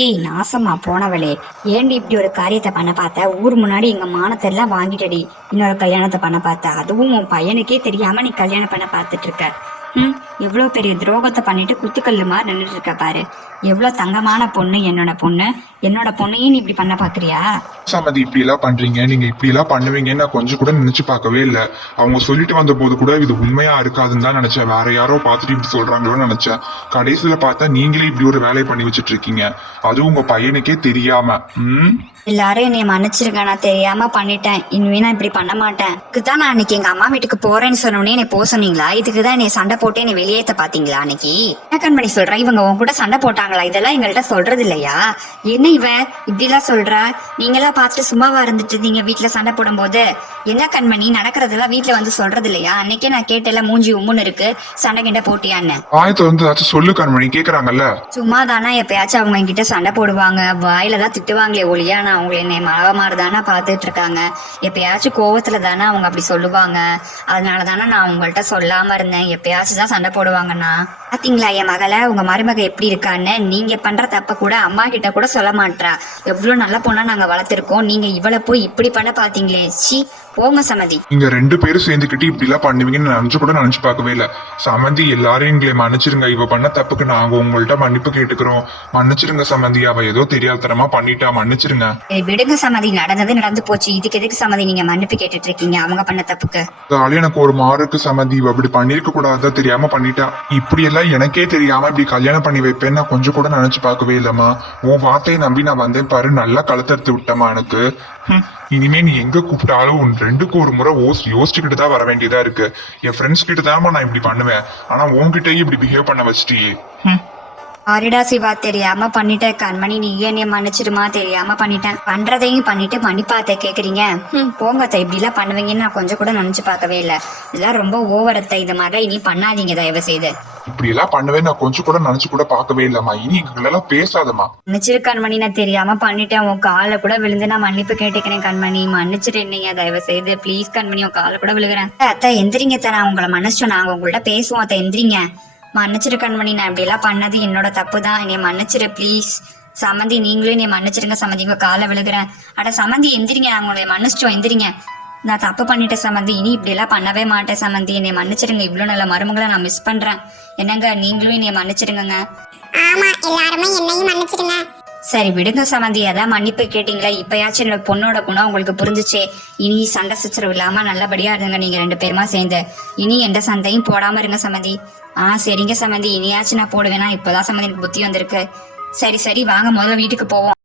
ஏய் நாசமா போனவளே, ஏண்டி இப்படி ஒரு காரியத்தை பண்ண பார்த்த? ஊர் முன்னாடி எங்க மானத்தை எல்லாம் வாங்கிட்டடி. இன்னொரு கல்யாணத்தை பண்ண பார்த்த, அதுவும் உன் பையனுக்கே தெரியாம நீ கல்யாணம் பண்ண பார்த்துட்டு இருக்க. எவ்வளவு பெரிய துரோகத்தை பண்ணிட்டு குத்துக்கல்லு மாதிரி நின்றுட்டு இருக்க பாரு. எவ்வளவு தங்கமான பொண்ணு என்னோட பொண்ணு. என்னோட பொண்ணையும் நீ இப்படி பண்ண பாக்குறியா? சமதி, இப்படி எல்லாம் பண்றீங்க, நீங்க இப்படி எல்லாம் பண்ணுவீங்கன்னு நான் கொஞ்சம் கூட நினைச்சு பார்க்கவே இல்லை. அவங்க சொல்லிட்டு வந்த போது கூட இது உண்மையா இருக்காதுன்னு தான் நினைச்சேன். வேற யாரோ பார்த்துட்டு இப்படி சொல்றாங்களோன்னு நினைச்சேன். கடைசியில பார்த்தா நீங்களே இப்படி ஒரு வேலையை பண்ணி வச்சுட்டு இருக்கீங்க, அதுவும் உங்க பையனுக்கே தெரியாம. எல்லாரும் என்னைய மன்னிச்சிருக்க, நான் தெரியாம பண்ணிட்டேன். இனிமே நான் இப்படி பண்ண மாட்டேன். இதுக்குதான் நான் அன்னைக்கு எங்க அம்மா வீட்டுக்கு போறேன்னு சொன்னோடனே என்னை போக சொன்னீங்களா? இதுக்குதான் என்னை சண்டை போட்டு என்னை வெளியேற்ற பாத்தீங்களா? அன்னைக்கு என்ன கண்மணி சொல்றேன், இவங்க உன் கூட சண்டை போட்டாங்களா? இதெல்லாம் எங்கள்கிட்ட சொல்றது இல்லையா? என்ன இவன் இப்படி எல்லாம் சொல்றா? நீங்க எல்லாம் பார்த்துட்டு சும்மாவா இருந்துட்டு இருந்தீங்க வீட்டுல சண்டை போடும் போது? என்ன கண்மணி நடக்கிறதெல்லாம் வீட்டுல வந்து சொல்றது இல்லையா? அன்னைக்கே நான் கேட்டல, மூஞ்சி உம்முன்னு இருக்கு, சண்டை கிட்ட போட்டியான்னு. ஆயத்தை வந்து ஏதாச்சும் சொல்லு கண்மணி, கேக்குறாங்கல்ல. சும்மா தானே எப்பயாச்சும் அவங்க என்கிட்ட சண்டை போடுவாங்க, வாயில தான் திட்டுவாங்களே ஒழியா நான் அவங்க என்னை மழை மாதிரி தானே பார்த்துட்டு இருக்காங்க. எப்பயாச்சும் கோவத்துல தானே அவங்க அப்படி சொல்லுவாங்க. அதனால தானே நான் உங்கள்கிட்ட சொல்லாம இருந்தேன். எப்பயாச்சும் தான் சண்டை போடுவாங்கன்னா. பாத்தீங்களா என் மகளை, உங்க மருமக எப்படி இருக்கான்னு? நீங்க பண்ற தப்ப கூட அம்மா கிட்ட கூட சொல்ல மாட்டா. எவ்வளவு நல்ல பொண்ணா நாங்க வளர்த்திருக்கோம், நீங்க இவளை போய் இப்படி பண்ண பாத்தீங்களே. சி போங்க சமதி. நீங்க ரெண்டு பேரும் சேர்ந்துக்கிட்டு இப்படி எல்லாம் பண்ணுவீங்கன்னு நினைச்சு கூட நினைச்சு பார்க்கவே இல்லை. சமந்தி, எல்லாரும் எங்களை மன்னிச்சிருங்க. இவ பண்ண தப்புக்கு நாங்க உங்கள்ட்ட மன்னிப்பு கேட்டுக்கிறோம். மன்னிச்சிருங்க சமந்தி, அவ ஏதோ தெரியாதனமா பண்ணிட்டா, மன்னிச்சிருங்க. விடுங்க சமதி, நடந்தது நடந்து போச்சு. இதுக்கு எதுக்கு சமதி நீங்க மன்னிப்பு கேட்டுட்டு இருக்கீங்க அவங்க பண்ண தப்புக்கு? எனக்கு ஒரு மாறுக்கு சமந்தி, இவ அப்படி பண்ணிருக்க கூடாது, தெரியாம பண்ணிட்டா. இப்படி எல்லாம் எனக்கே தெரியாம இப்படி கல்யாணம் பண்ணி வைப்பேன்னு நான் கொஞ்சம் கூட நினைச்சு பார்க்கவே இல்லம்மா. உன் வார்த்தையை நம்பி நான் வந்தேன் பாரு, நல்லா கழுத்தறுத்து விட்டமா எனக்கு. இனிமே நீ எங்க கூப்பிட்டாலும் ரெண்டுக்கு ஒரு முறை யோசிச்சுக்கிட்டு தான் வர வேண்டியதா இருக்கு. என் ஃப்ரெண்ட்ஸ் கிட்ட தான் நான் இப்படி பண்ணுவேன், ஆனா உன்கிட்டயும் இப்படி பிஹேவ் பண்ண வச்சிட்டியே. ஆரிடா சிவா, தெரியாம பண்ணிட்டேன். கண்மணி நீ என்னைய மன்னிச்சிருமா, தெரியாம பண்ணிட்டேன். பண்றதையும் பண்ணிட்டு மன்னிப்பாத்த கேக்குறீங்க. போங்கத்த, இப்படி எல்லாம் பண்ணுவீங்கன்னு நான் கொஞ்சம் கூட நினைச்சு பார்க்கவே இல்லை. இதெல்லாம் ரொம்ப ஓவரத்த. இது மாதிரி இனி பண்ணாதீங்க தயவு செய்து. இப்படி எல்லாம் பண்ணுவேன் நான் கொஞ்சம் கூட நினைச்சு கூட பார்க்கவே இல்லம்மா. இனி எங்களெல்லாம் பேசாதம்மா. மன்னிச்சிரு கண்மணி, நான் தெரியாம பண்ணிட்டேன். உன் கால கூட விழுந்து நான் மன்னிப்பு கேட்டுக்கிறேன் கண்மணி. மன்னிச்சிரு என்னைய தயவு செய்து, ப்ளீஸ் கண்மணி, உன் கால கூட விழுகிறேன். அத்தை எந்திரிங்க, நான் உங்களை மன்னிச்சோம். நாங்க உங்கள்ட்ட பேசுவோம். அத்தை எந்திரிங்க. மன்னிச்சிரு கண்மணி, நான் இப்படி எல்லாம் பண்ணது என்னோட தப்பு தான். என்னைய மன்னிச்சிரு ப்ளீஸ். சமந்தி நீங்களும் என்னை மன்னிச்சிருங்க சமந்தி, உங்க காலை விழுகிறேன். அட சமந்தி எந்திரிங்க, நான் உங்களை மன்னிச்சிட்டோம், எந்திரிங்க. நான் தப்பு பண்ணிட்டேன் சமந்தி, இனி இப்படி எல்லாம் பண்ணவே மாட்டேன் சமந்தி. என்னை மன்னிச்சிருங்க. இவ்வளவு நல்ல மருமகளை நான் மிஸ் பண்றேன். என்னங்க நீங்களும் என்னைய மன்னிச்சிருங்க. ஆமா, எல்லாருமே என்னையும் மன்னிச்சிடுங்க. சரி விடுங்க சமந்தி, அதான் மன்னிப்பு கேட்டீங்களா? இப்பயாச்சும் என்னோட பொண்ணோட குணம் உங்களுக்கு புரிஞ்சுச்சே. இனி சண்டை சச்சரவு இல்லாம நல்லபடியா இருங்க நீங்க ரெண்டு பேருமா சேர்ந்து. இனி எந்த சண்டையும் போடாம இருங்க சமந்தி. சரிங்க சமந்தி, இனியாச்சும் நான் போடுவேனா? இப்பதான் சமந்தி எனக்கு புத்தி வந்திருக்கு. சரி சரி வாங்க, முதல்ல வீட்டுக்கு போவோம்.